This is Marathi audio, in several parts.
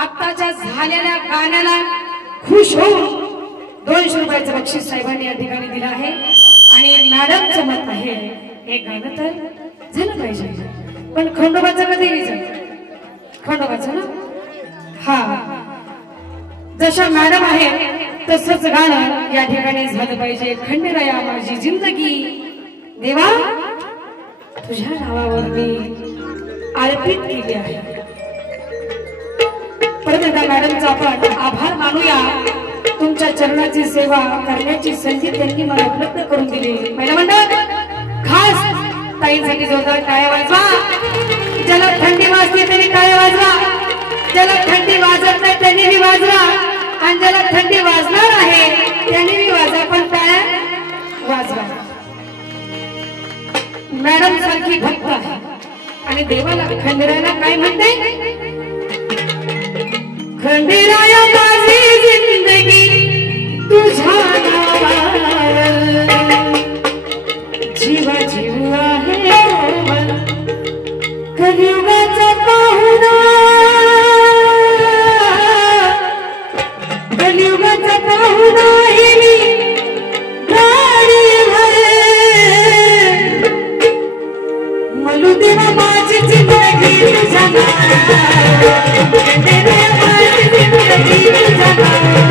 आत्ताच्या झालेल्या गाण्याला खुश होऊन 200 रुपयाचं बक्षीस साहेबांनी या ठिकाणी दिलं आहे आणि मॅडमचं मत आहे हे गाणं तर झालं पाहिजे पण खंडोबाचं कधी खंडोबाचं ना हा जशा मॅडम आहे तसंच गाणं या ठिकाणी झालं पाहिजे। खंडेराया माझी जिंदगी देवा तुझ्या नावावर मी अर्पित केली आहे। परत एकदा मॅडमचा आपण आभार मानूया। तुमच्या चरणाची सेवा करण्याची संधी त्यांनी मला उपलब्ध करून दिली। महिला मंडळ खास ताईंसाठी जोरदार टाळ्या वाजवा। ज्याला थंडी वाजते त्यांनी टाळ्या वाजवा, ज्याला थंडी वाजत नाही त्यांनी बी वाजवा आणि ज्याला थंडी वाजणार आहे त्यांनी बी वाजवा पण टाळ्या वाजवा। मॅडम सारखी भक्त आहे आणि देवाला खंडेरायाला काय म्हणते खंडेराया माझी जिंदगी तुझ्या नावावर जीवा जीव आहे मन कलियुगाचा पाहुणा कलियुगाचा पाहुणा आहे मी गाडीवर मलू देवा माझी जिंदगी तुझ्या नावावर खंडेराया माझी जिंदगी तुझ्या नावावर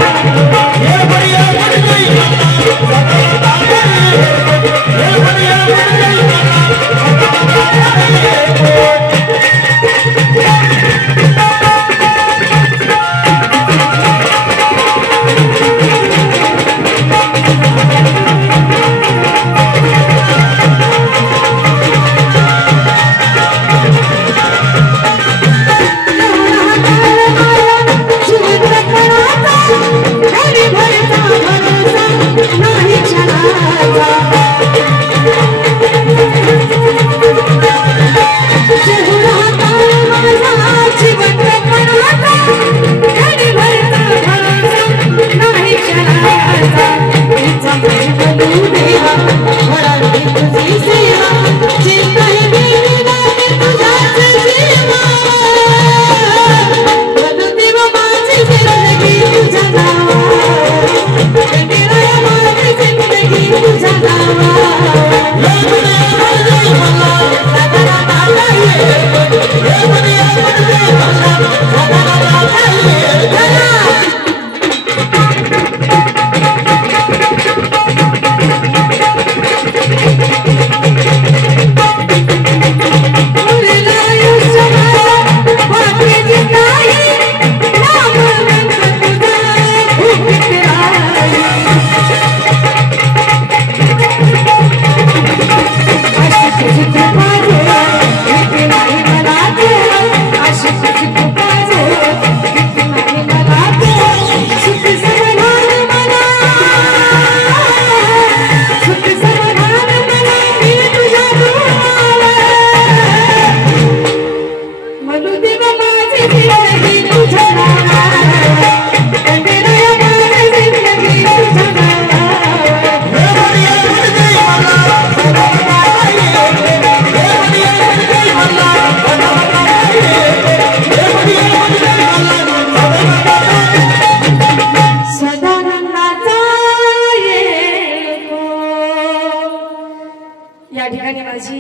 या ठिकाणी माझी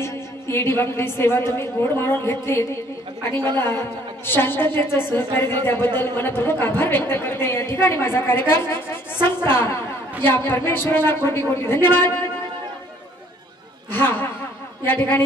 येडी वाकडी सेवा तुम्ही गोड मानून घेतली आणि मला शांततेचं सहकार्य दिले त्याबद्दल मनपूर्वक आभार व्यक्त करते। या ठिकाणी माझा कार्यक्रम संपला। या परमेश्वराला कोटी कोटी धन्यवाद। हा या ठिकाणी